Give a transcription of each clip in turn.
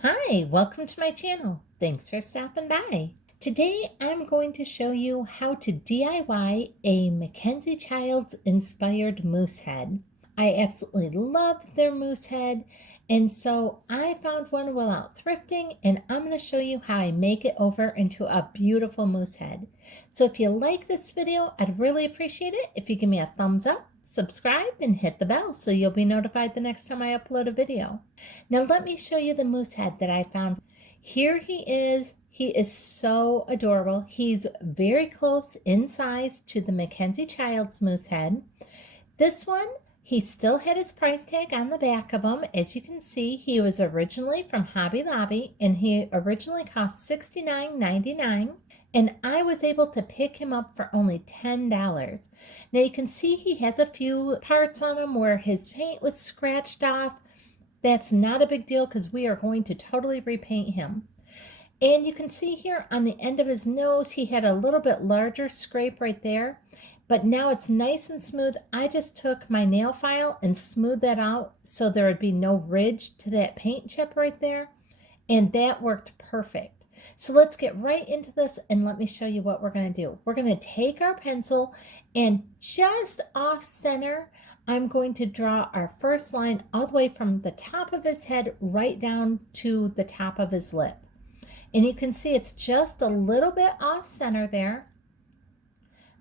Hi, welcome to my channel. Thanks for stopping by. Today I'm going to show you how to DIY a MacKenzie Childs inspired moose head. I absolutely love their moose head, and so I found one while out thrifting, and I'm going to show you how I make it over into a beautiful moose head. So if you like this video, I'd really appreciate it if you give me a thumbs up, subscribe, and hit the bell so you'll be notified the next time I upload a video. Now let me show you the moose head that I found. Here he is. He is so adorable. He's very close in size to the MacKenzie Childs moose head. This one, he still had his price tag on the back of him. As you can see, he was originally from Hobby Lobby, and he originally cost $69.99. And I was able to pick him up for only $10. Now you can see he has a few parts on him where his paint was scratched off. That's not a big deal because we are going to totally repaint him. And you can see here on the end of his nose, he had a little bit larger scrape right there, but now it's nice and smooth. I just took my nail file and smoothed that out so there would be no ridge to that paint chip right there, and that worked perfect. So let's get right into this and let me show you what we're going to do. We're going to take our pencil and just off center, I'm going to draw our first line all the way from the top of his head right down to the top of his lip. And you can see it's just a little bit off center there.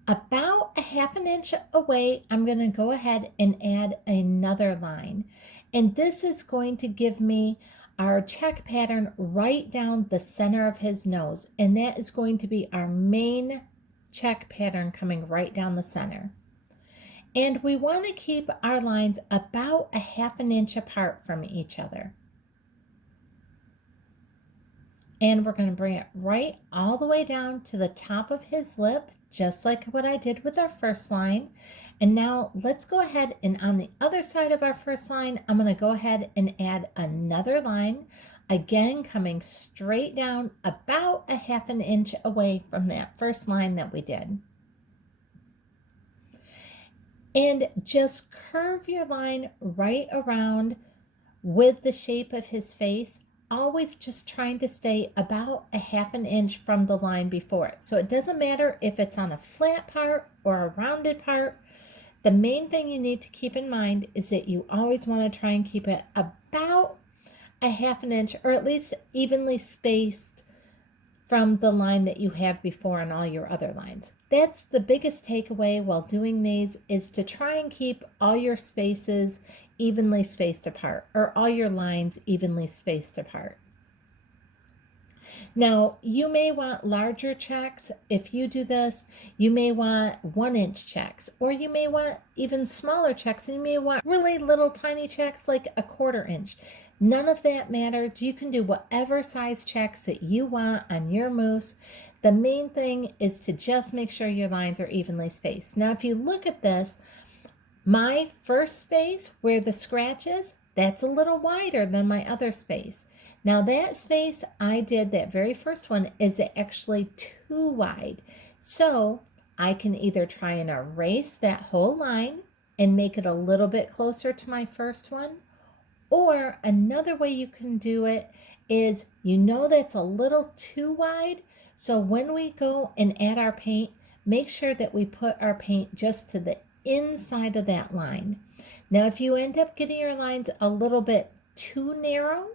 About a half an inch away, I'm going to go ahead and add another line. And this is going to give me our check pattern right down the center of his nose. And that is going to be our main check pattern coming right down the center. And we want to keep our lines about a half an inch apart from each other. And we're going to bring it right all the way down to the top of his lip, just like what I did with our first line. And now let's go ahead and on the other side of our first line, I'm going to go ahead and add another line, again coming straight down about a half an inch away from that first line that we did. And just curve your line right around with the shape of his face, always just trying to stay about a half an inch from the line before it. So it doesn't matter if it's on a flat part or a rounded part. The main thing you need to keep in mind is that you always want to try and keep it about a half an inch or at least evenly spaced from the line that you have before on all your other lines. That's the biggest takeaway while doing these, is to try and keep all your spaces evenly spaced apart, or all your lines evenly spaced apart. Now, you may want larger checks. If you do this, you may want 1-inch checks, or you may want even smaller checks, and you may want really little tiny checks like a 1/4 inch. None of that matters. You can do whatever size checks that you want on your moose. The main thing is to just make sure your lines are evenly spaced. Now, if you look at this, my first space where the scratch is, that's a little wider than my other space. Now that space I did, that very first one, is actually too wide. So I can either try and erase that whole line and make it a little bit closer to my first one. Or another way you can do it is, that's a little too wide. So when we go and add our paint, make sure that we put our paint just to the inside of that line. Now, if you end up getting your lines a little bit too narrow,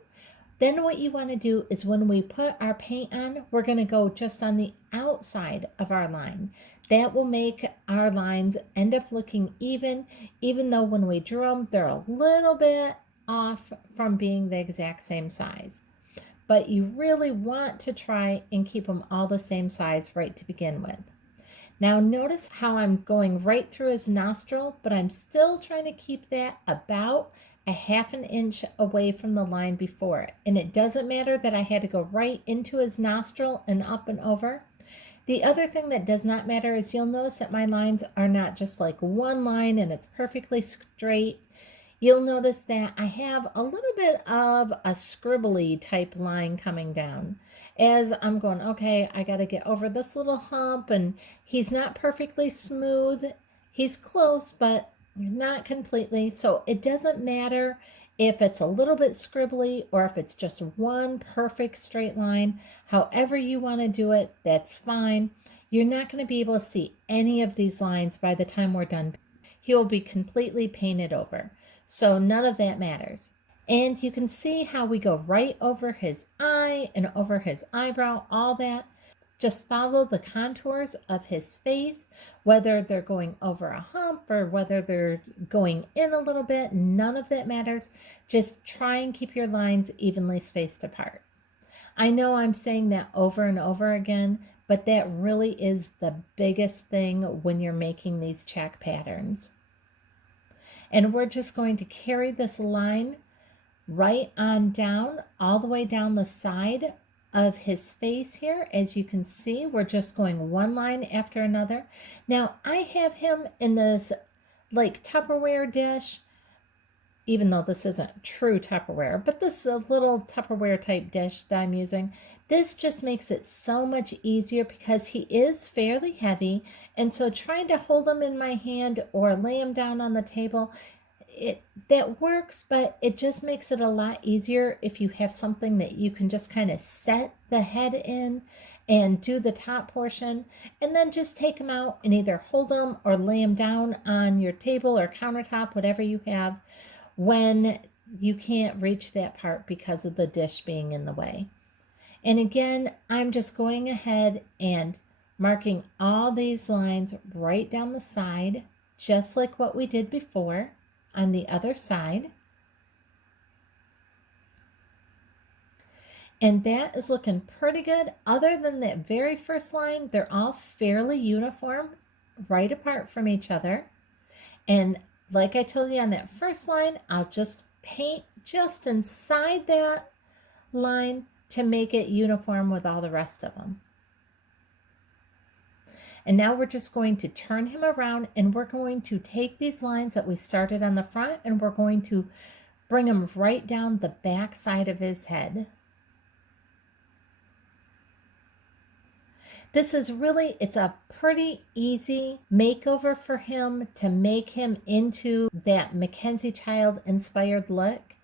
then what you want to do is when we put our paint on, we're going to go just on the outside of our line. That will make our lines end up looking even though when we drew them, they're a little bit off from being the exact same size. But you really want to try and keep them all the same size right to begin with. Now notice how I'm going right through his nostril, but I'm still trying to keep that about a half an inch away from the line before it. And it doesn't matter that I had to go right into his nostril and up and over. The other thing that does not matter is you'll notice that my lines are not just like one line and it's perfectly straight. You'll notice that I have a little bit of a scribbly type line coming down as I'm going, okay, I got to get over this little hump, and he's not perfectly smooth. He's close, but not completely. So it doesn't matter if it's a little bit scribbly or if it's just one perfect straight line, however you want to do it, that's fine. You're not going to be able to see any of these lines by the time we're done. He will be completely painted over. So none of that matters. And you can see how we go right over his eye and over his eyebrow, all that. Just follow the contours of his face, whether they're going over a hump or whether they're going in a little bit, none of that matters. Just try and keep your lines evenly spaced apart. I know I'm saying that over and over again, but that really is the biggest thing when you're making these check patterns. And we're just going to carry this line right on down, all the way down the side of his face here. As you can see, we're just going one line after another. Now I have him in this like Tupperware dish, even though this isn't true Tupperware, but this is a little Tupperware type dish that I'm using. This just makes it so much easier because he is fairly heavy, and so trying to hold him in my hand or lay him down on the table, that works, but it just makes it a lot easier if you have something that you can just kind of set the head in and do the top portion, and then just take them out and either hold them or lay them down on your table or countertop, whatever you have, when you can't reach that part because of the dish being in the way. And again, I'm just going ahead and marking all these lines right down the side, just like what we did before on the other side. And that is looking pretty good. Other than that very first line, they're all fairly uniform, right apart from each other. And like I told you on that first line, I'll just paint just inside that line to make it uniform with all the rest of them. And now we're just going to turn him around, and we're going to take these lines that we started on the front and we're going to bring them right down the back side of his head. This is really, it's a pretty easy makeover for him to make him into that MacKenzie child inspired look.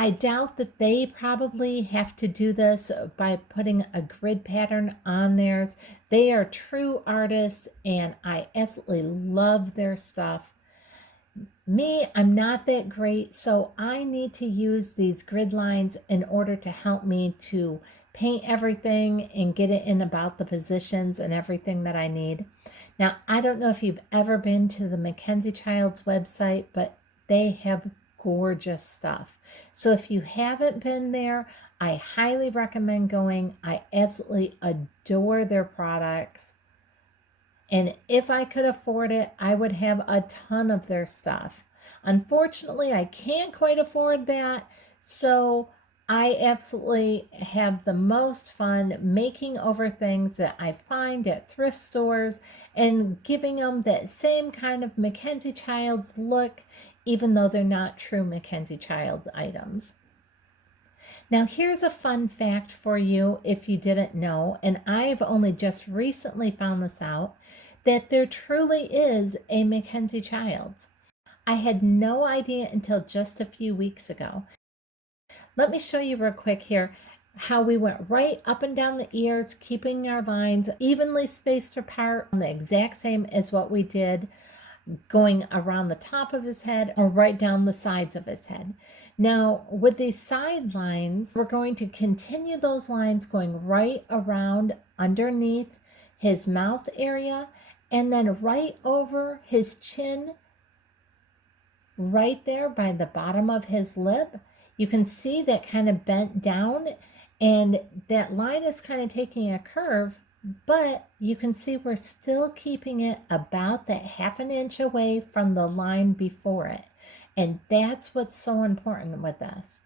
I doubt that they probably have to do this by putting a grid pattern on theirs. They are true artists, and I absolutely love their stuff. Me, I'm not that great, so I need to use these grid lines in order to help me to paint everything and get it in about the positions and everything that I need. Now, I don't know if you've ever been to the MacKenzie Child's website, but they have gorgeous stuff. So if you haven't been there, I highly recommend going. I absolutely adore their products. And if I could afford it, I would have a ton of their stuff. Unfortunately, I can't quite afford that. So I absolutely have the most fun making over things that I find at thrift stores and giving them that same kind of MacKenzie Child's look, even though they're not true MacKenzie Child items. Now here's a fun fact for you if you didn't know, and I've only just recently found this out, that there truly is a MacKenzie Child's. I had no idea until just a few weeks ago. Let me show you real quick here how we went right up and down the ears, keeping our lines evenly spaced apart, the exact same as what we did going around the top of his head or right down the sides of his head. Now with these side lines, we're going to continue those lines going right around underneath his mouth area and then right over his chin, right there by the bottom of his lip. You can see that kind of bent down, and that line is kind of taking a curve, but you can see we're still keeping it about that ½ inch away from the line before it. And that's what's so important with this.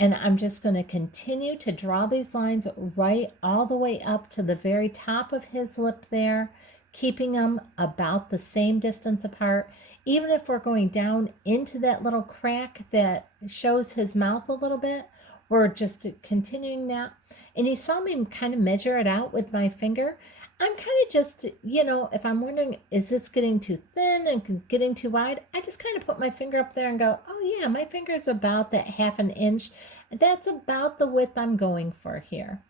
And I'm just going to continue to draw these lines right all the way up to the very top of his lip there, keeping them about the same distance apart. Even if we're going down into that little crack that shows his mouth a little bit, we're just continuing that. And you saw me kind of measure it out with my finger. I'm kind of just, if I'm wondering, is this getting too thin and getting too wide? I just kind of put my finger up there and go, oh yeah, my finger is about that 1/2 inch. That's about the width I'm going for here.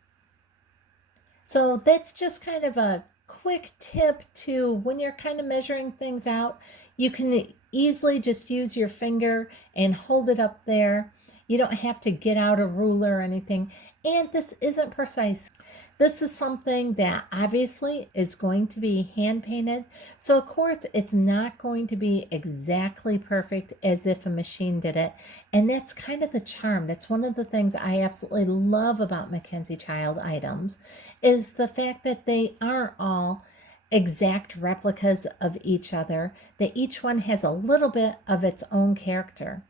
So that's just kind of a quick tip to when you're kind of measuring things out, you can easily just use your finger and hold it up there. You don't have to get out a ruler or anything. And this isn't precise. This is something that obviously is going to be hand painted. So of course it's not going to be exactly perfect as if a machine did it. And that's kind of the charm. That's one of the things I absolutely love about MacKenzie Child items, is the fact that they aren't all exact replicas of each other, that each one has a little bit of its own character.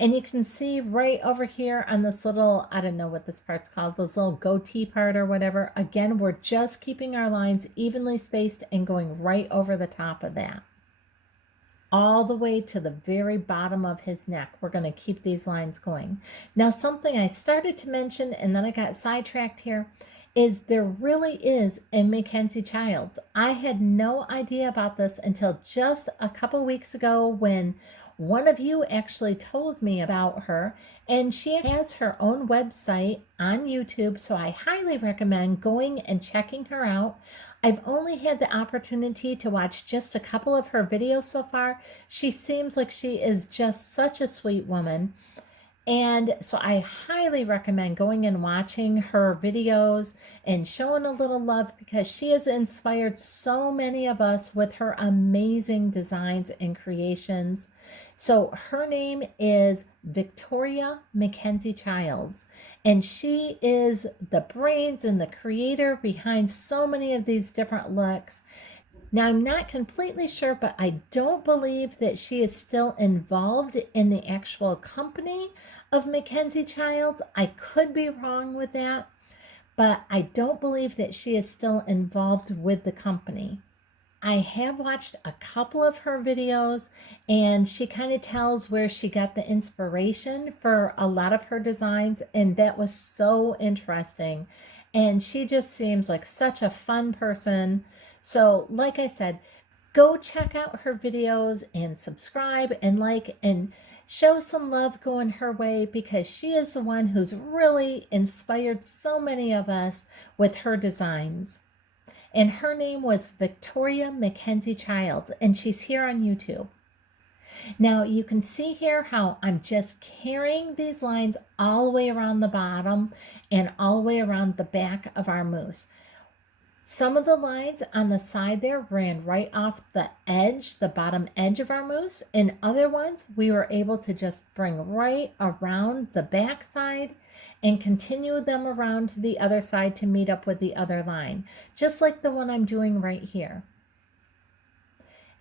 And you can see right over here on this little, I don't know what this part's called, this little goatee part or whatever. Again, we're just keeping our lines evenly spaced and going right over the top of that. All the way to the very bottom of his neck. We're going to keep these lines going. Now, something I started to mention and then I got sidetracked here is there really is a MacKenzie Childs. I had no idea about this until just a couple weeks ago when one of you actually told me about her, and she has her own website on YouTube, so I highly recommend going and checking her out. I've only had the opportunity to watch just a couple of her videos so far. She seems like she is just such a sweet woman. And so I highly recommend going and watching her videos and showing a little love, because she has inspired so many of us with her amazing designs and creations. So her name is Victoria MacKenzie Childs, and she is the brains and the creator behind so many of these different looks. Now, I'm not completely sure, but I don't believe that she is still involved in the actual company of MacKenzie Childs. I could be wrong with that, but I don't believe that she is still involved with the company. I have watched a couple of her videos, and she kind of tells where she got the inspiration for a lot of her designs, and that was so interesting. And she just seems like such a fun person. So like I said, go check out her videos and subscribe and like and show some love going her way, because she is the one who's really inspired so many of us with her designs. And her name was Victoria MacKenzie Childs, and she's here on YouTube. Now you can see here how I'm just carrying these lines all the way around the bottom and all the way around the back of our moose. Some of the lines on the side there ran right off the edge, the bottom edge of our moose, and other ones we were able to just bring right around the back side and continue them around to the other side to meet up with the other line, just like the one I'm doing right here.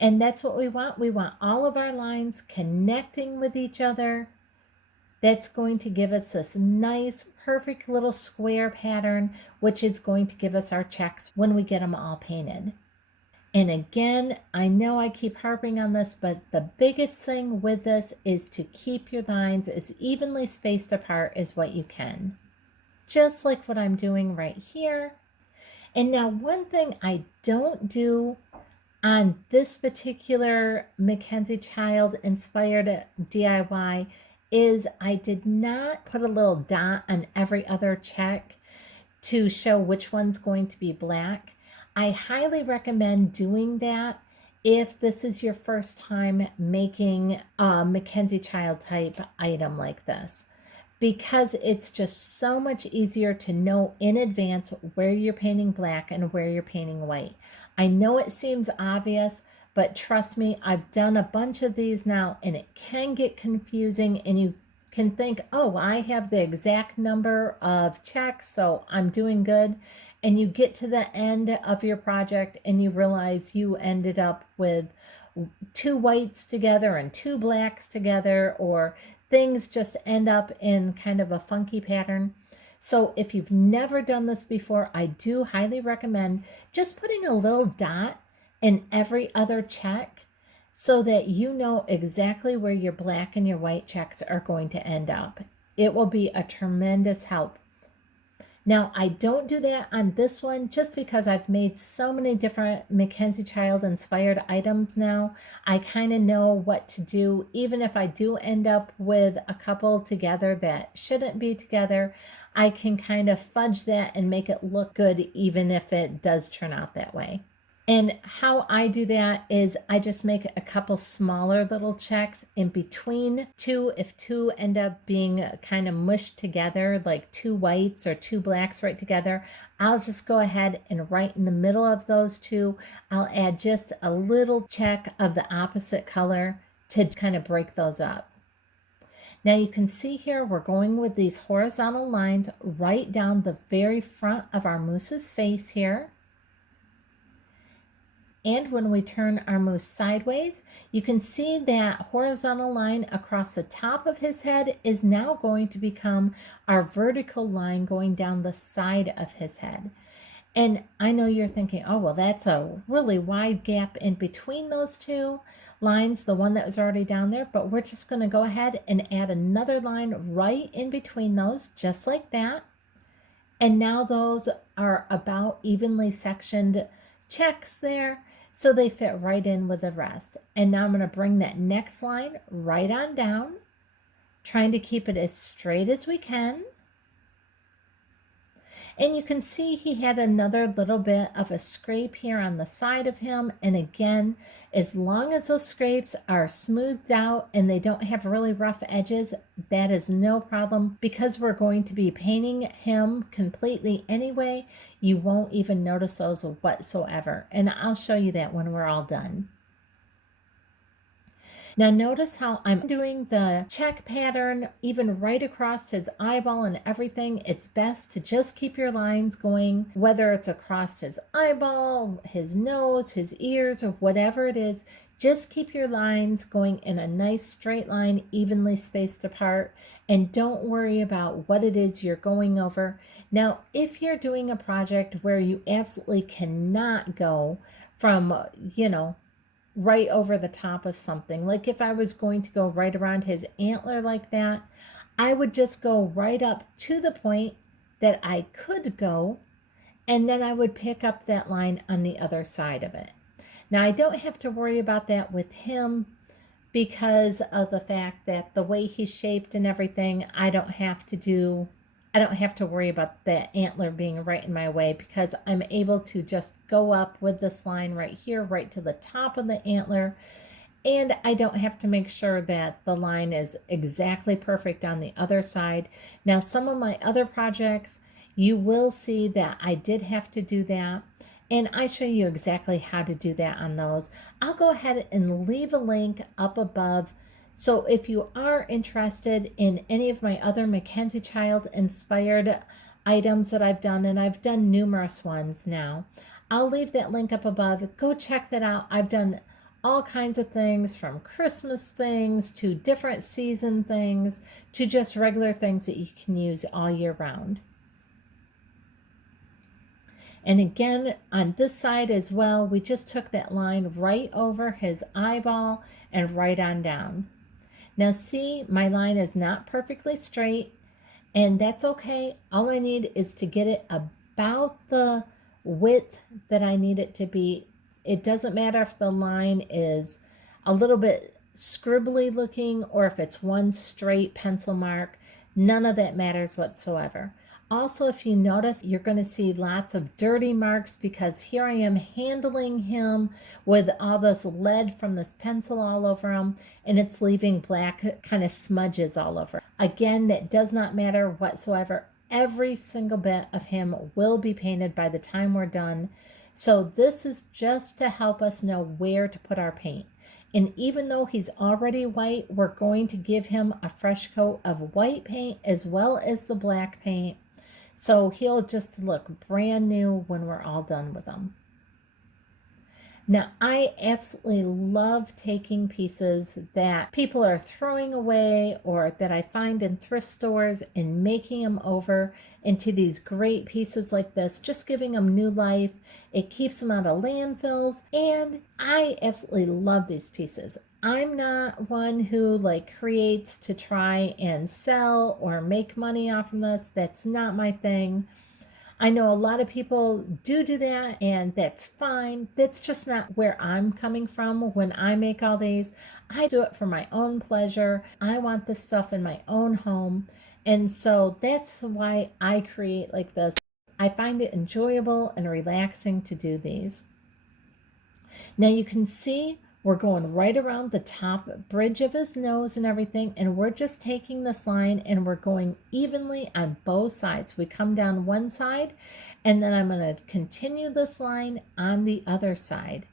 And that's what we want. We want all of our lines connecting with each other. That's going to give us this nice, perfect little square pattern, which is going to give us our checks when we get them all painted. And again, I know I keep harping on this, but the biggest thing with this is to keep your lines as evenly spaced apart as what you can. Just like what I'm doing right here. And now one thing I don't do on this particular MacKenzie Child inspired DIY is I did not put a little dot on every other check to show which one's going to be black. I highly recommend doing that if this is your first time making a MacKenzie Child type item like this, because it's just so much easier to know in advance where you're painting black and where you're painting white. I know it seems obvious, but trust me, I've done a bunch of these now, and it can get confusing, and you can think, oh, I have the exact number of checks, so I'm doing good. And you get to the end of your project and you realize you ended up with 2 whites together and 2 blacks together, or things just end up in kind of a funky pattern. So if you've never done this before, I do highly recommend just putting a little dot in every other check so that you know exactly where your black and your white checks are going to end up. it will be a tremendous help. Now, I don't do that on this one just because I've made so many different MacKenzie Child inspired items now. I kind of know what to do, even if I do end up with a couple together that shouldn't be together. I can kind of fudge that and make it look good, even if it does turn out that way. And how I do that is I just make a couple smaller little checks in between two. If two end up being kind of mushed together, like two whites or two blacks right together, I'll just go ahead and right in the middle of those two, I'll add just a little check of the opposite color to kind of break those up. Now you can see here we're going with these horizontal lines right down the very front of our moose's face here. And when we turn our moose sideways, you can see that horizontal line across the top of his head is now going to become our vertical line going down the side of his head. And I know you're thinking, oh, well, that's a really wide gap in between those two lines, the one that was already down there, but we're just going to go ahead and add another line right in between those, just like that. And now those are about evenly sectioned checks there, so they fit right in with the rest. And now I'm going to bring that next line right on down, trying to keep it as straight as we can. And you can see he had another little bit of a scrape here on the side of him. And again, as long as those scrapes are smoothed out and they don't have really rough edges, that is no problem, because we're going to be painting him completely anyway. You won't even notice those whatsoever. And I'll show you that when we're all done. Now notice how I'm doing the check pattern even right across his eyeball and everything. It's best to just keep your lines going, whether it's across his eyeball, his nose, his ears, or whatever it is. Just keep your lines going in a nice straight line, evenly spaced apart, and don't worry about what it is you're going over. Now, if you're doing a project where you absolutely cannot go from, right over the top of something, like if I was going to go right around his antler like that, I would just go right up to the point that I could go, and then I would pick up that line on the other side of it. Now I don't have to worry about that with him because of the fact that the way he's shaped and everything, I don't have to worry about the antler being right in my way, because I'm able to just go up with this line right here, right to the top of the antler. And I don't have to make sure that the line is exactly perfect on the other side. Now, some of my other projects, you will see that I did have to do that. And I show you exactly how to do that on those. I'll go ahead and leave a link up above. So if you are interested in any of my other MacKenzie Child inspired items that I've done, and I've done numerous ones now, I'll leave that link up above. Go check that out. I've done all kinds of things, from Christmas things to different season things to just regular things that you can use all year round. And again, on this side as well, we just took that line right over his eyeball and right on down. Now see, my line is not perfectly straight, and that's okay. All I need is to get it about the width that I need it to be. It doesn't matter if the line is a little bit scribbly looking or if it's one straight pencil mark. None of that matters whatsoever. Also, if you notice, you're going to see lots of dirty marks because here I am handling him with all this lead from this pencil all over him, and it's leaving black kind of smudges all over. Again, that does not matter whatsoever. Every single bit of him will be painted by the time we're done. So this is just to help us know where to put our paint. And even though he's already white, we're going to give him a fresh coat of white paint as well as the black paint. So he'll just look brand new when we're all done with him. Now, I absolutely love taking pieces that people are throwing away or that I find in thrift stores and making them over into these great pieces like this, just giving them new life. It keeps them out of landfills, and I absolutely love these pieces. I'm not one who like creates to try and sell or make money off of this. That's not my thing. I know a lot of people do that, and that's fine. That's just not where I'm coming from when I make all these. I do it for my own pleasure. I want this stuff in my own home. And so that's why I create like this. I find it enjoyable and relaxing to do these. Now you can see we're going right around the top bridge of his nose and everything, and we're just taking this line and we're going evenly on both sides. We come down one side, and then I'm going to continue this line on the other side.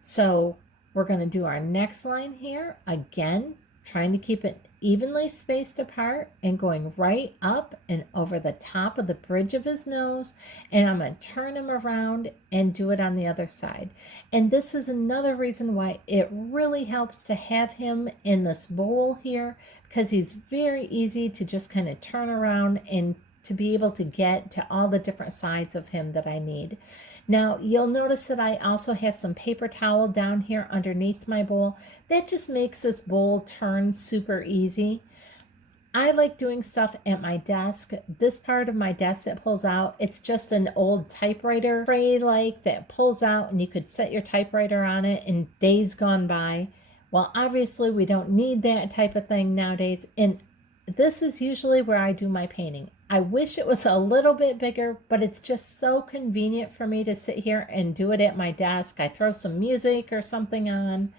So we're going to do our next line here again, trying to keep it evenly spaced apart and going right up and over the top of the bridge of his nose. And I'm going to turn him around and do it on the other side. And this is another reason why it really helps to have him in this bowl here, because he's very easy to just kind of turn around and to be able to get to all the different sides of him that I need. Now you'll notice that I also have some paper towel down here underneath my bowl. That just makes this bowl turn super easy. I like doing stuff at my desk. This part of my desk that pulls out, it's just an old typewriter tray like that pulls out, and you could set your typewriter on it in days gone by. Well, obviously we don't need that type of thing nowadays, and this is usually where I do my painting. I wish it was a little bit bigger, but it's just so convenient for me to sit here and do it at my desk. I throw some music or something on,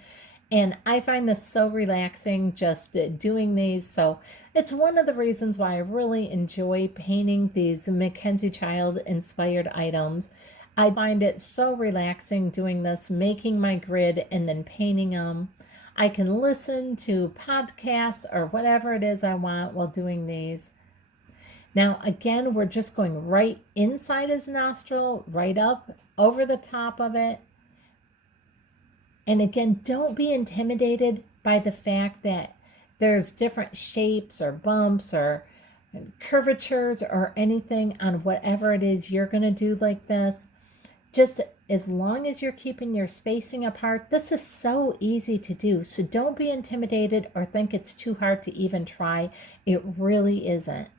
and I find this so relaxing just doing these. So it's one of the reasons why I really enjoy painting these MacKenzie Child inspired items. I find it so relaxing doing this, making my grid and then painting them. I can listen to podcasts or whatever it is I want while doing these. Now, again, we're just going right inside his nostril, right up over the top of it. And again, don't be intimidated by the fact that there's different shapes or bumps or curvatures or anything on whatever it is you're going to do like this. Just as long as you're keeping your spacing apart, this is so easy to do. So don't be intimidated or think it's too hard to even try. It really isn't.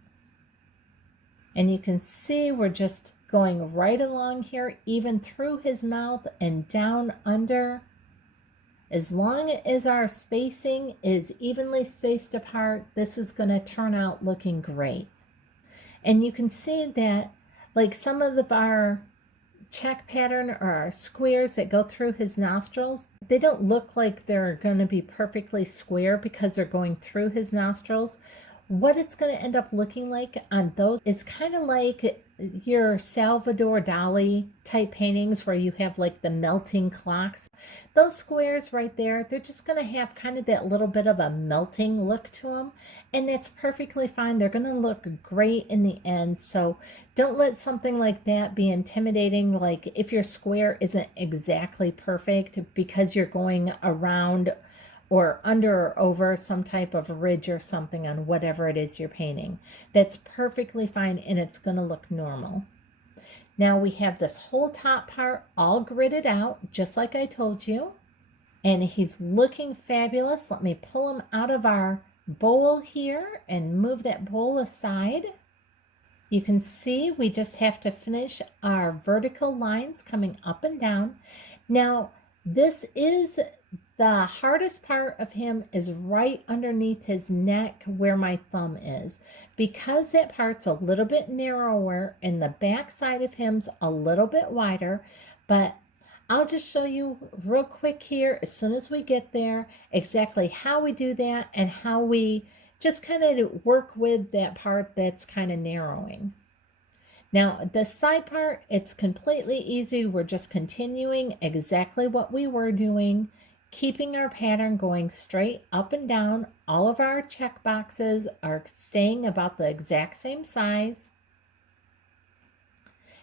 And you can see we're just going right along here, even through his mouth and down under. As long as our spacing is evenly spaced apart, this is going to turn out looking great. And you can see that like some of our check pattern or our squares that go through his nostrils, they don't look like they're going to be perfectly square because they're going through his nostrils. What it's going to end up looking like on those, it's kind of like your Salvador Dali type paintings where you have like the melting clocks. Those squares right there, they're just going to have kind of that little bit of a melting look to them, and that's perfectly fine. They're going to look great in the end. So don't let something like that be intimidating, like if your square isn't exactly perfect because you're going around or under or over some type of ridge or something on whatever it is you're painting. That's perfectly fine, and it's going to look normal. Now we have this whole top part all gridded out, just like I told you. And he's looking fabulous. Let me pull him out of our bowl here and move that bowl aside. You can see we just have to finish our vertical lines coming up and down. Now, this is the hardest part of him is right underneath his neck where my thumb is, because that part's a little bit narrower and the back side of him's a little bit wider. But I'll just show you real quick here as soon as we get there exactly how we do that and how we just kind of work with that part that's kind of narrowing. Now, the side part, it's completely easy. We're just continuing exactly what we were doing, keeping our pattern going straight up and down. All of our check boxes are staying about the exact same size.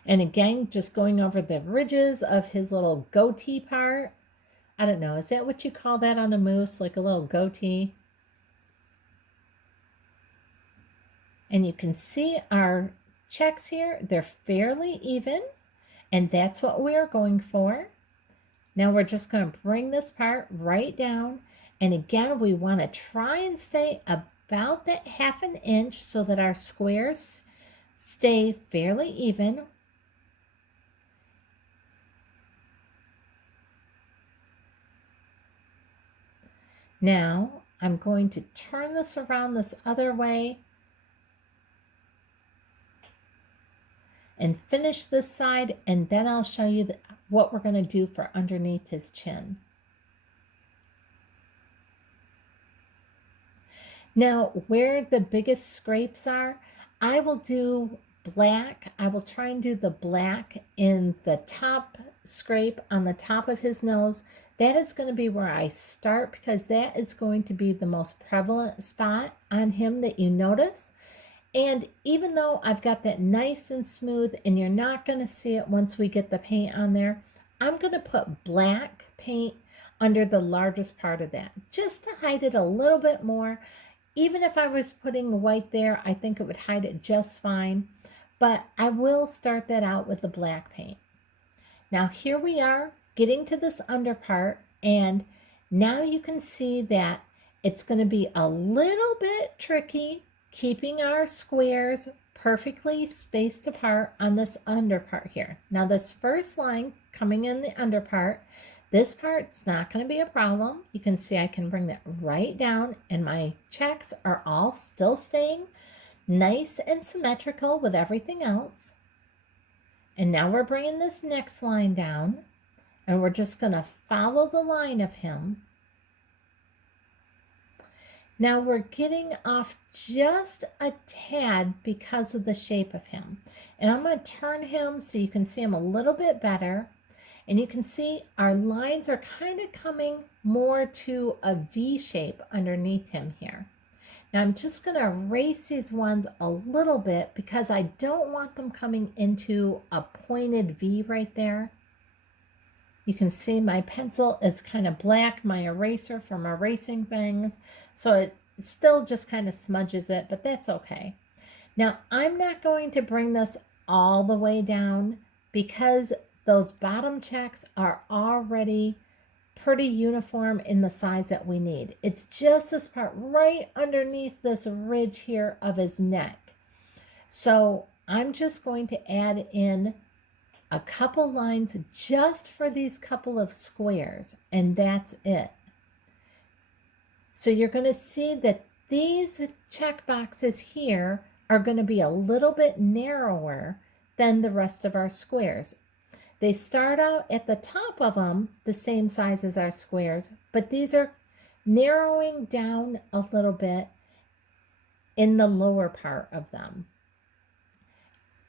And again, just going over the ridges of his little goatee part. I don't know, is that what you call that on a moose, like a little goatee? And you can see our checks here, they're fairly even, and that's what we are going for. Now we're just going to bring this part right down, And again, we want to try and stay about that 1/2 inch so that our squares stay fairly even. Now I'm going to turn this around this other way and finish this side, and then I'll show you what we're going to do for underneath his chin. Now, where the biggest scrapes are, I will do black. I will try and do the black in the top scrape on the top of his nose. That is going to be where I start because that is going to be the most prevalent spot on him that you notice. And even though I've got that nice and smooth, and you're not going to see it once we get the paint on there, I'm going to put black paint under the largest part of that, just to hide it a little bit more. Even if I was putting white there, I think it would hide it just fine. But I will start that out with the black paint. Now here we are getting to this under part, and now you can see that it's going to be a little bit tricky keeping our squares perfectly spaced apart on this under part here. Now this first line coming in the under part, this part's not going to be a problem. You can see I can bring that right down, and my checks are all still staying nice and symmetrical with everything else. And now we're bringing this next line down, and we're just going to follow the line of him. Now we're getting off just a tad because of the shape of him. And I'm going to turn him so you can see him a little bit better. And you can see our lines are kind of coming more to a V shape underneath him here. Now I'm just going to erase these ones a little bit because I don't want them coming into a pointed V right there. You can see my pencil, it's kind of black, my eraser from erasing things. So it still just kind of smudges it, but that's okay. Now I'm not going to bring this all the way down because those bottom checks are already pretty uniform in the size that we need. It's just this part right underneath this ridge here of his neck. So I'm just going to add in a couple lines just for these couple of squares, and that's it. So you're going to see that these check boxes here are going to be a little bit narrower than the rest of our squares. They start out at the top of them the same size as our squares, but these are narrowing down a little bit in the lower part of them.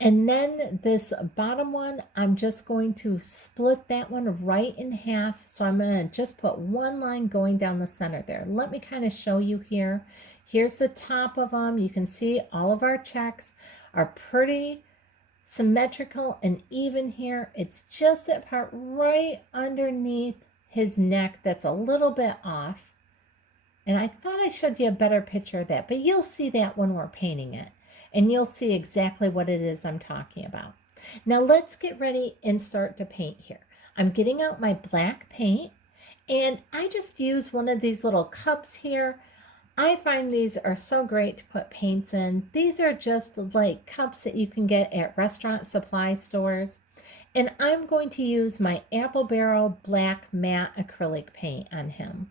And then this bottom one, I'm just going to split that one right in half. So I'm going to just put one line going down the center there. Let me kind of show you here. Here's the top of them. You can see all of our checks are pretty symmetrical and even here. It's just that part right underneath his neck that's a little bit off. And I thought I showed you a better picture of that, but you'll see that when we're painting it. And you'll see exactly what it is I'm talking about. Now let's get ready and start to paint here. I'm getting out my black paint, and I just use one of these little cups here. I find these are so great to put paints in. These are just like cups that you can get at restaurant supply stores. And I'm going to use my Apple Barrel Black Matte Acrylic Paint on him.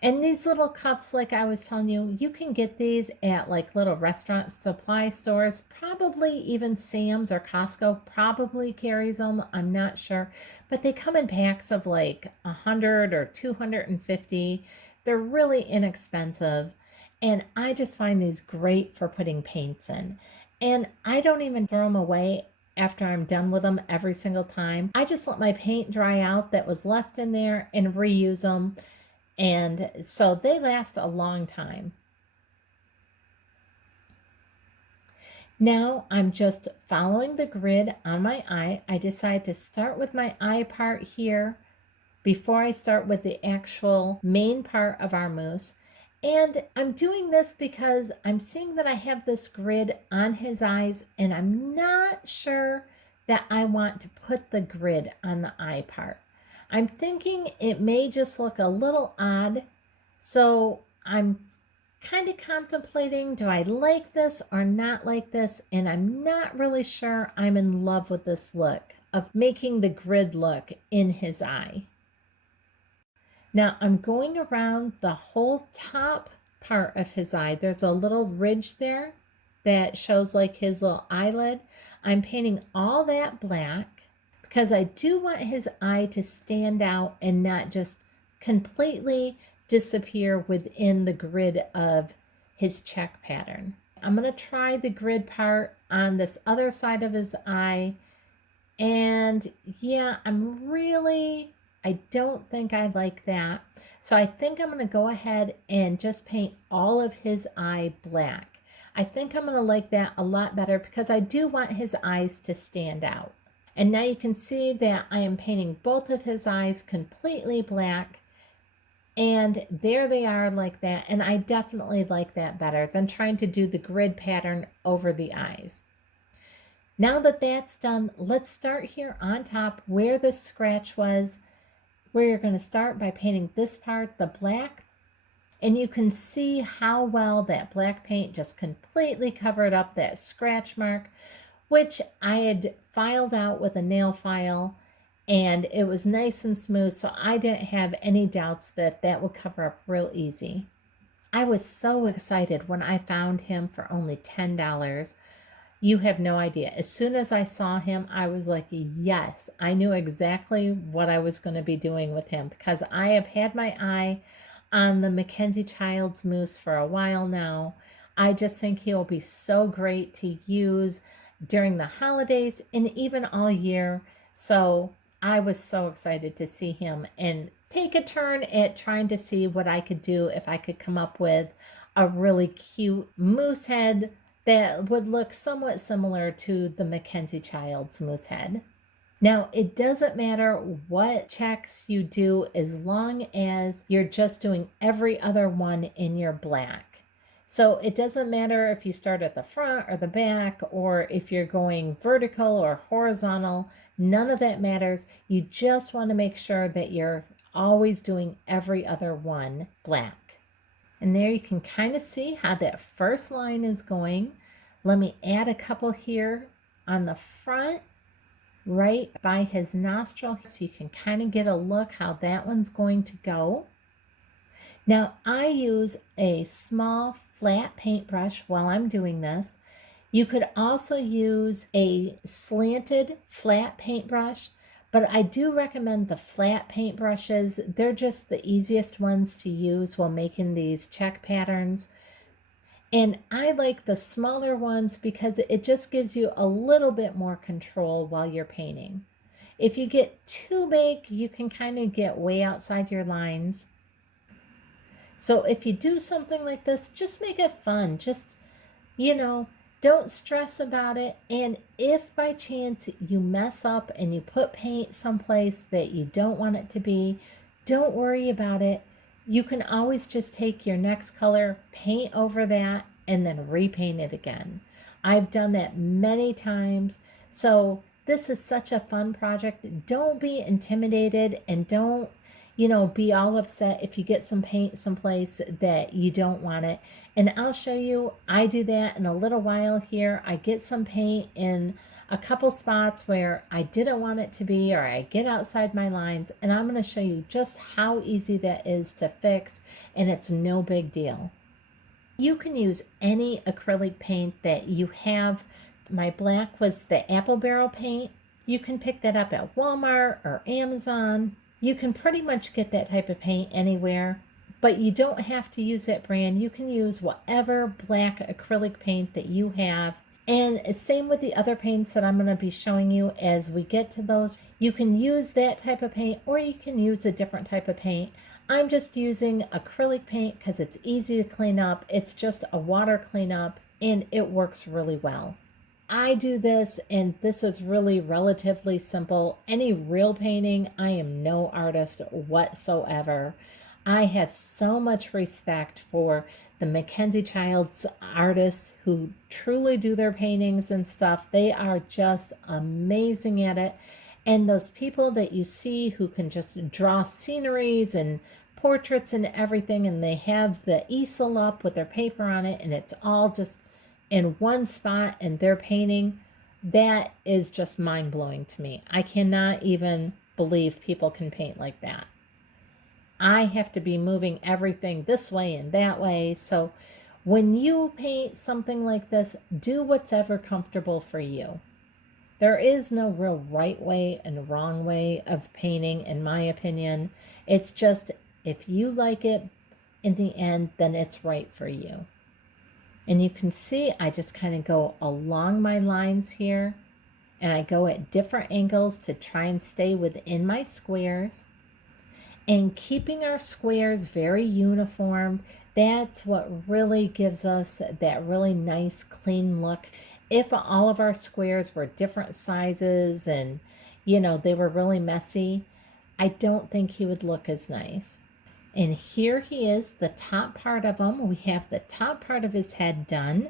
And these little cups, like I was telling you, you can get these at like little restaurant supply stores. Probably even Sam's or Costco probably carries them. I'm not sure. But they come in packs of like 100 or 250. They're really inexpensive. And I just find these great for putting paints in. And I don't even throw them away after I'm done with them every single time. I just let my paint dry out that was left in there and reuse them. And so they last a long time. Now I'm just following the grid on my eye. I decide to start with my eye part here before I start with the actual main part of our moose. And I'm doing this because I'm seeing that I have this grid on his eyes, and I'm not sure that I want to put the grid on the eye part. I'm thinking it may just look a little odd, so I'm kind of contemplating, do I like this or not like this? And I'm not really sure I'm in love with this look of making the grid look in his eye. Now I'm going around the whole top part of his eye. There's a little ridge there that shows like his little eyelid. I'm painting all that black because I do want his eye to stand out and not just completely disappear within the grid of his check pattern. I'm going to try the grid part on this other side of his eye. And yeah, I don't think I like that. So I think I'm going to go ahead and just paint all of his eye black. I think I'm going to like that a lot better because I do want his eyes to stand out. And now you can see that I am painting both of his eyes completely black. And there they are like that. And I definitely like that better than trying to do the grid pattern over the eyes. Now that that's done, let's start here on top where the scratch was. We're going to start by painting this part, the black. And you can see how well that black paint just completely covered up that scratch mark, which I had filed out with a nail file. And it was nice and smooth, so I didn't have any doubts that that would cover up real easy. I was so excited when I found him for only $10. You have no idea. As soon as I saw him, I was like, yes, I knew exactly what I was going to be doing with him because I have had my eye on the MacKenzie Child's mousse for a while now. I just think he'll be so great to use during the holidays and even all year. So I was so excited to see him and take a turn at trying to see what I could do if I could come up with a really cute moose head that would look somewhat similar to the MacKenzie Child's moose head. Now, it doesn't matter what checks you do as long as you're just doing every other one in your black. So it doesn't matter if you start at the front or the back, or if you're going vertical or horizontal, none of that matters. You just want to make sure that you're always doing every other one black. And there you can kind of see how that first line is going. Let me add a couple here on the front, right by his nostril, so you can kind of get a look how that one's going to go. Now I use a small flat paintbrush while I'm doing this. You could also use a slanted flat paintbrush, but I do recommend the flat paintbrushes. They're just the easiest ones to use while making these check patterns. And I like the smaller ones because it just gives you a little bit more control while you're painting. If you get too big, you can kind of get way outside your lines. So if you do something like this, just make it fun. Just, don't stress about it. And if by chance you mess up and you put paint someplace that you don't want it to be, don't worry about it. You can always just take your next color, paint over that, and then repaint it again. I've done that many times. So this is such a fun project. Don't be intimidated and don't be all upset if you get some paint someplace that you don't want it. And I'll show you, I do that in a little while here. I get some paint in a couple spots where I didn't want it to be, or I get outside my lines, and I'm going to show you just how easy that is to fix, and it's no big deal. You can use any acrylic paint that you have. My black was the apple barrel paint. You can pick that up at Walmart or Amazon. You can pretty much get that type of paint anywhere, but you don't have to use that brand. You can use whatever black acrylic paint that you have. And same with the other paints that I'm going to be showing you as we get to those. You can use that type of paint, or you can use a different type of paint. I'm just using acrylic paint because it's easy to clean up. It's just a water cleanup, and it works really well. I do this, and this is really relatively simple. Any real painting, I am no artist whatsoever. I have so much respect for the MacKenzie Child's artists who truly do their paintings and stuff. They are just amazing at it. And those people that you see who can just draw sceneries and portraits and everything, and they have the easel up with their paper on it, and it's all just in one spot and they're painting, that is just mind-blowing to me. I cannot even believe people can paint like that. I have to be moving everything this way and that way. So when you paint something like this, do what's ever comfortable for you. There is no real right way and wrong way of painting, in my opinion. It's just, if you like it in the end, then it's right for you. And you can see I just kind of go along my lines here, and I go at different angles to try and stay within my squares. And keeping our squares very uniform, that's what really gives us that really nice, clean look. If all of our squares were different sizes and, they were really messy, I don't think he would look as nice. And here he is, the top part of him. We have the top part of his head done.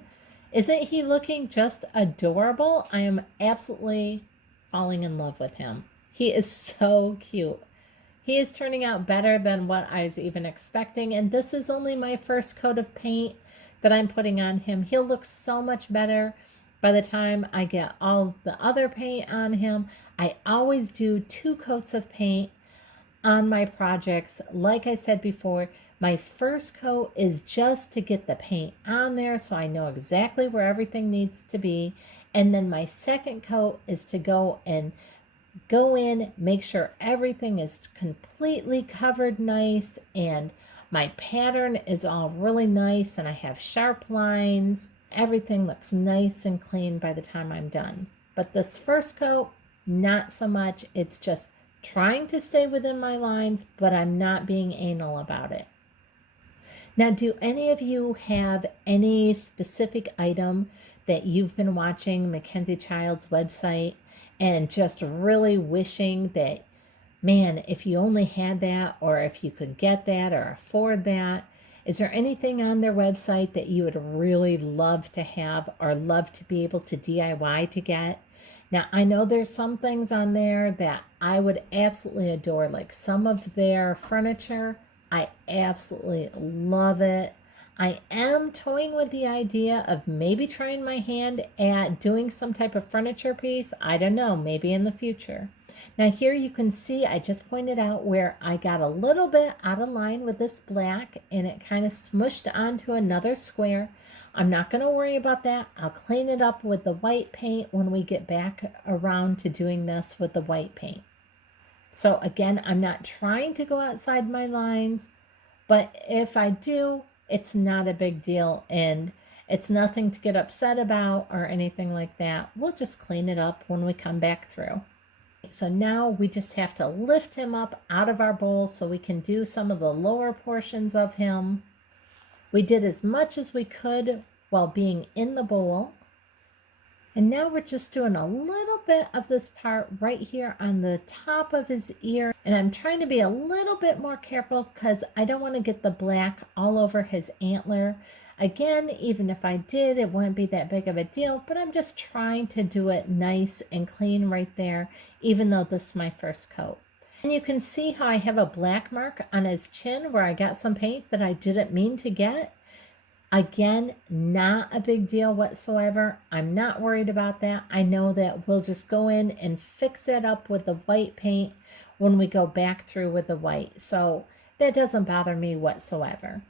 Isn't he looking just adorable? I am absolutely falling in love with him. He is so cute. He is turning out better than what I was even expecting. And this is only my first coat of paint that I'm putting on him. He'll look so much better by the time I get all the other paint on him. I always do 2 coats of paint on my projects. Like I said before, my first coat is just to get the paint on there so I know exactly where everything needs to be. And then my second coat is to go in, make sure everything is completely covered nice, and my pattern is all really nice, and I have sharp lines. Everything looks nice and clean by the time I'm done. But this first coat, not so much. It's just trying to stay within my lines, but I'm not being anal about it. Now, do any of you have any specific item that you've been watching MacKenzie Child's website and just really wishing that, man, if you only had that, or if you could get that or afford that? Is there anything on their website that you would really love to have or love to be able to DIY to get? Now, I know there's some things on there that I would absolutely adore, like some of their furniture. I absolutely love it. I am toying with the idea of maybe trying my hand at doing some type of furniture piece. I don't know, maybe in the future. Now here you can see I just pointed out where I got a little bit out of line with this black, and it kind of smushed onto another square. I'm not going to worry about that. I'll clean it up with the white paint when we get back around to doing this with the white paint. So again, I'm not trying to go outside my lines, but if I do, it's not a big deal, and it's nothing to get upset about or anything like that. We'll just clean it up when we come back through. So now we just have to lift him up out of our bowl so we can do some of the lower portions of him. We did as much as we could while being in the bowl. And now we're just doing a little bit of this part right here on the top of his ear. And I'm trying to be a little bit more careful because I don't want to get the black all over his antler. Again, even if I did, it wouldn't be that big of a deal, but I'm just trying to do it nice and clean right there, even though this is my first coat. And you can see how I have a black mark on his chin where I got some paint that I didn't mean to get. Again, not a big deal whatsoever. I'm not worried about that. I know that we'll just go in and fix it up with the white paint when we go back through with the white. So that doesn't bother me whatsoever.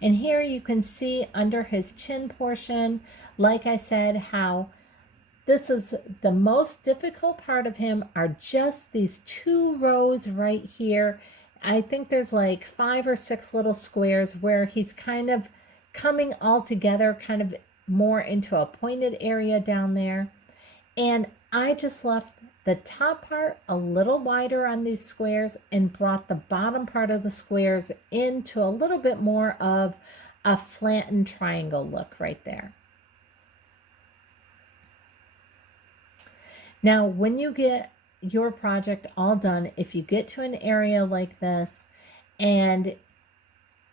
And here you can see under his chin portion, like I said, how this is the most difficult part of him are just these 2 rows right here. I think there's like 5 or 6 little squares where he's kind of coming all together, kind of more into a pointed area down there. And I just left the top part a little wider on these squares and brought the bottom part of the squares into a little bit more of a flattened triangle look right there. Now, when you get your project all done, if you get to an area like this and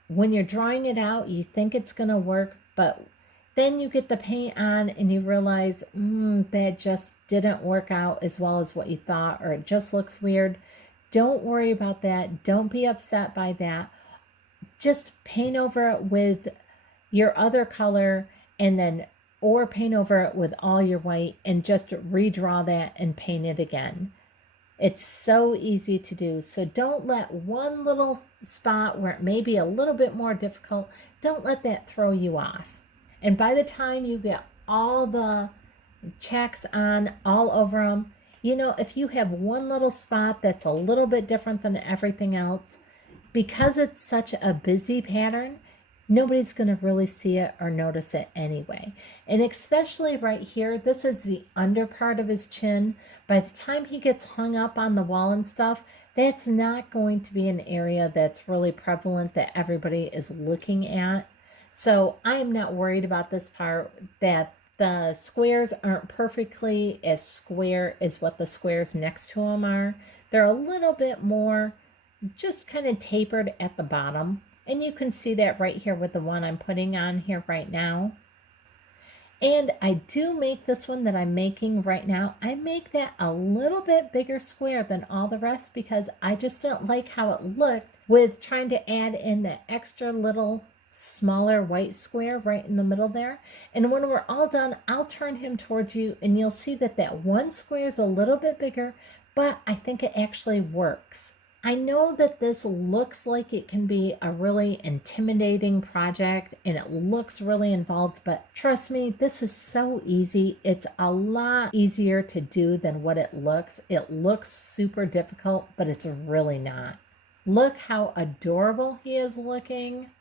when you're drawing it out, you think it's going to work, but Then you get the paint on and you realize that just didn't work out as well as what you thought, or it just looks weird. Don't worry about that. Don't be upset by that. Just paint over it with your other color, and then or paint over it with all your white and just redraw that and paint it again. It's so easy to do. So don't let one little spot where it may be a little bit more difficult, don't let that throw you off. And by the time you get all the checks on all over them, if you have one little spot that's a little bit different than everything else, because it's such a busy pattern, nobody's going to really see it or notice it anyway. And especially right here, this is the under part of his chin. By the time he gets hung up on the wall and stuff, that's not going to be an area that's really prevalent that everybody is looking at. So I am not worried about this part, that the squares aren't perfectly as square as what the squares next to them are. They're a little bit more just kind of tapered at the bottom. And you can see that right here with the one I'm putting on here right now. And I do make this one that I'm making right now, I make that a little bit bigger square than all the rest because I just didn't like how it looked with trying to add in that extra little smaller white square right in the middle there. And when we're all done, I'll turn him towards you and you'll see that that one square is a little bit bigger, but I think it actually works. I know that this looks like it can be a really intimidating project and it looks really involved, but trust me, this is so easy. It's a lot easier to do than what it looks. It looks super difficult, but it's really not. Look how adorable he is looking.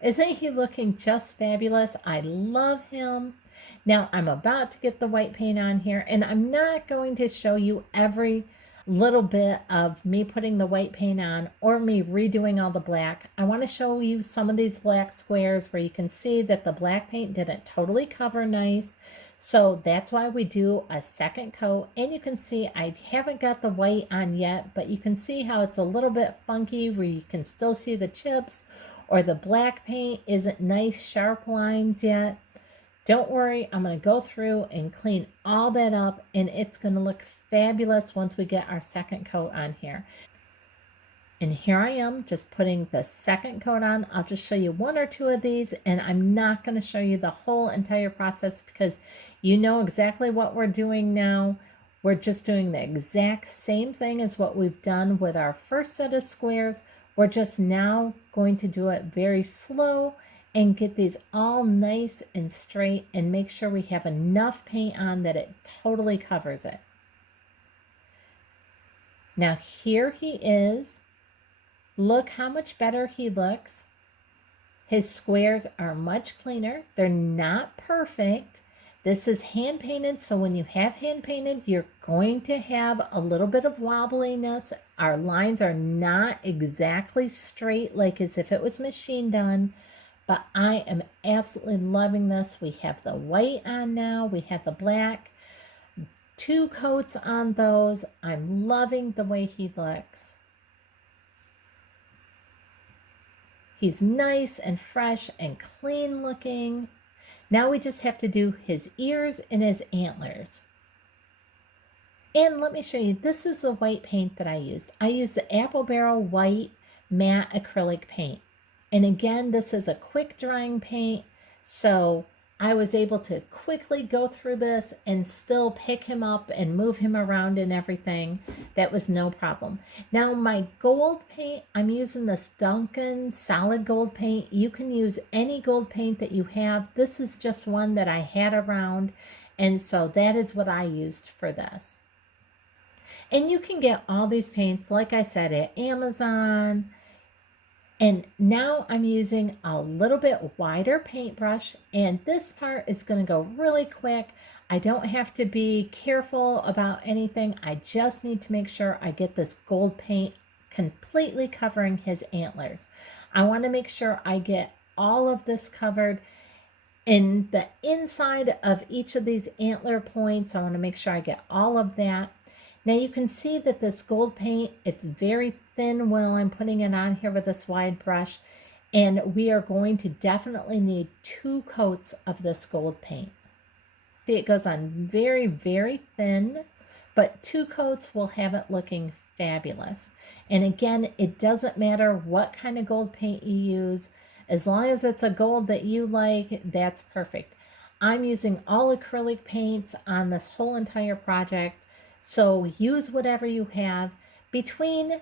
Isn't he looking just fabulous? I love him. Now I'm about to get the white paint on here, and I'm not going to show you every little bit of me putting the white paint on or me redoing all the black. I want to show you some of these black squares where you can see that the black paint didn't totally cover nice. So that's why we do a second coat. And you can see I haven't got the white on yet, but you can see how it's a little bit funky where you can still see the chips, or the black paint isn't nice sharp lines yet. Don't worry, I'm going to go through and clean all that up, and it's going to look fabulous once we get our second coat on here. And here I am just putting the second coat on. I'll just show you one or two of these, and I'm not going to show you the whole entire process because you know exactly what we're doing now. We're just doing the exact same thing as what we've done with our first set of squares. We're just now going to do it very slow and get these all nice and straight and make sure we have enough paint on that it totally covers it. Now here he is. Look how much better he looks. His squares are much cleaner. They're not perfect. This is hand painted, so when you have hand painted, you're going to have a little bit of wobbliness. Our lines are not exactly straight like as if it was machine done, but I am absolutely loving this. We have the white on now. We have the black. 2 coats on those. I'm loving the way he looks. He's nice and fresh and clean looking. Now we just have to do his ears and his antlers. And let me show you, this is the white paint that I used. I used the Apple Barrel White Matte Acrylic Paint. And again, this is a quick drying paint, so I was able to quickly go through this and still pick him up and move him around and everything. That was no problem. Now my gold paint, I'm using this Duncan solid gold paint. You can use any gold paint that you have. This is just one that I had around, and so that is what I used for this. And you can get all these paints, like I said, at Amazon. And now I'm using a little bit wider paintbrush, and this part is going to go really quick. I don't have to be careful about anything. I just need to make sure I get this gold paint completely covering his antlers. I want to make sure I get all of this covered in the inside of each of these antler points. I want to make sure I get all of that. Now you can see that this gold paint, it's very thin while I'm putting it on here with this wide brush. And we are going to definitely need 2 coats of this gold paint. See, it goes on very, very thin, but 2 coats will have it looking fabulous. And again, it doesn't matter what kind of gold paint you use. As long as it's a gold that you like, that's perfect. I'm using all acrylic paints on this whole entire project, so use whatever you have. Between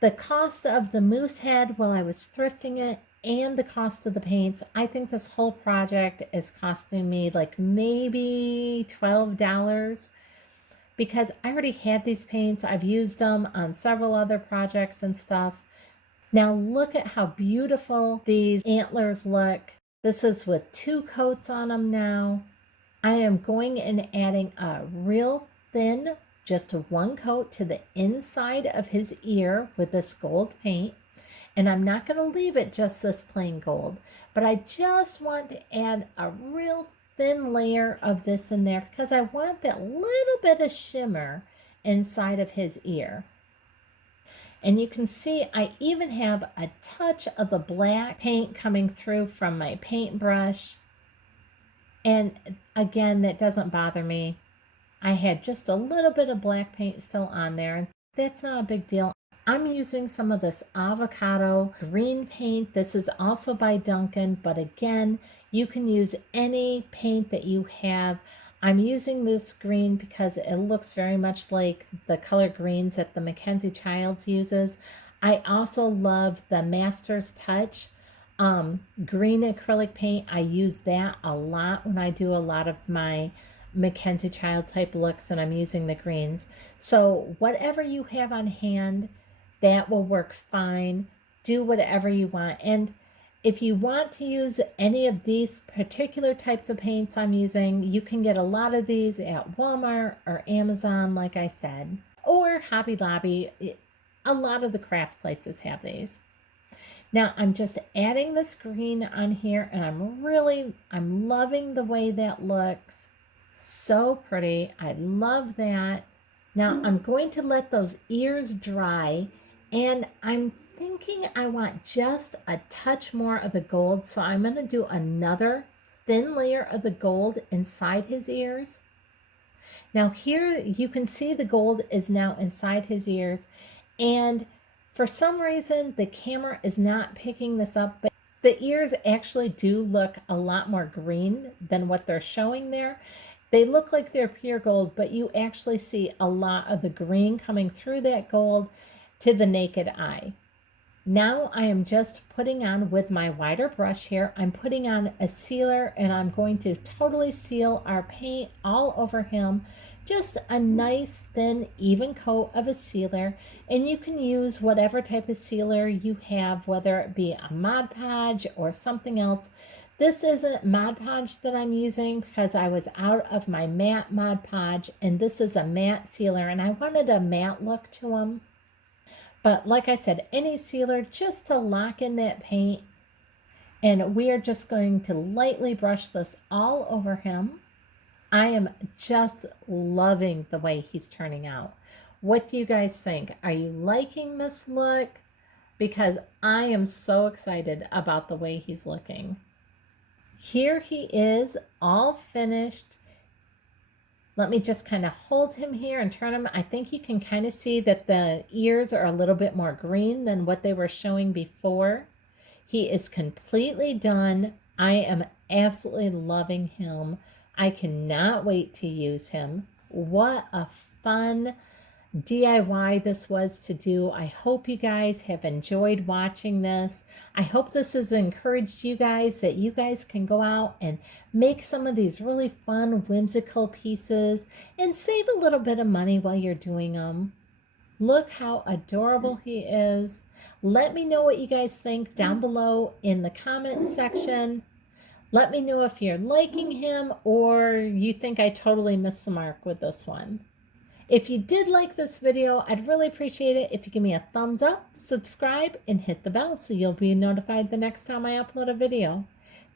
the cost of the moose head while I was thrifting it and the cost of the paints, I think this whole project is costing me like maybe $12 because I already had these paints. I've used them on several other projects and stuff. Now look at how beautiful these antlers look. This is with 2 coats on them now. I am going and adding a real thin, just 1 coat to the inside of his ear with this gold paint. And I'm not going to leave it just this plain gold, but I just want to add a real thin layer of this in there because I want that little bit of shimmer inside of his ear. And you can see I even have a touch of the black paint coming through from my paintbrush. And again, that doesn't bother me. I had just a little bit of black paint still on there, and that's not a big deal. I'm using some of this avocado green paint. This is also by Duncan, but again, you can use any paint that you have. I'm using this green because it looks very much like the color greens that the MacKenzie Childs uses. I also love the Master's Touch green acrylic paint. I use that a lot when I do a lot of my MacKenzie Child type looks, and I'm using the greens. So whatever you have on hand, that will work fine. Do whatever you want. And if you want to use any of these particular types of paints I'm using, you can get a lot of these at Walmart or Amazon, like I said, or Hobby Lobby. A lot of the craft places have these. Now I'm just adding this green on here, and I'm loving the way that looks. So pretty. I love that. Now I'm going to let those ears dry, and I'm thinking I want just a touch more of the gold, so I'm going to do another thin layer of the gold inside his ears. Now here you can see the gold is now inside his ears, and for some reason the camera is not picking this up, but the ears actually do look a lot more green than what they're showing there. They look like they're pure gold, but you actually see a lot of the green coming through that gold to the naked eye. Now I am just putting on, with my wider brush here, I'm putting on a sealer, and I'm going to totally seal our paint all over him. Just a nice thin even coat of a sealer, and you can use whatever type of sealer you have, whether it be a Mod Podge or something else. This isn't Mod Podge that I'm using because I was out of my matte Mod Podge, and this is a matte sealer, and I wanted a matte look to them. But like I said, any sealer just to lock in that paint. And we are just going to lightly brush this all over him. I am just loving the way he's turning out. What do you guys think? Are you liking this look? Because I am so excited about the way he's looking. Here he is, all finished. Let me just kind of hold him here and turn him. I think you can kind of see that the ears are a little bit more green than what they were showing before. He is completely done. I am absolutely loving him. I cannot wait to use him. What a fun DIY this was to do. I hope you guys have enjoyed watching this. I hope this has encouraged you guys that you guys can go out and make some of these really fun, whimsical pieces and save a little bit of money while you're doing them. Look how adorable he is. Let me know what you guys think down below in the comment section. Let me know if you're liking him or you think I totally missed the mark with this one. If you did like this video, I'd really appreciate it if you give me a thumbs up, subscribe, and hit the bell so you'll be notified the next time I upload a video.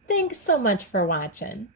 Thanks so much for watching.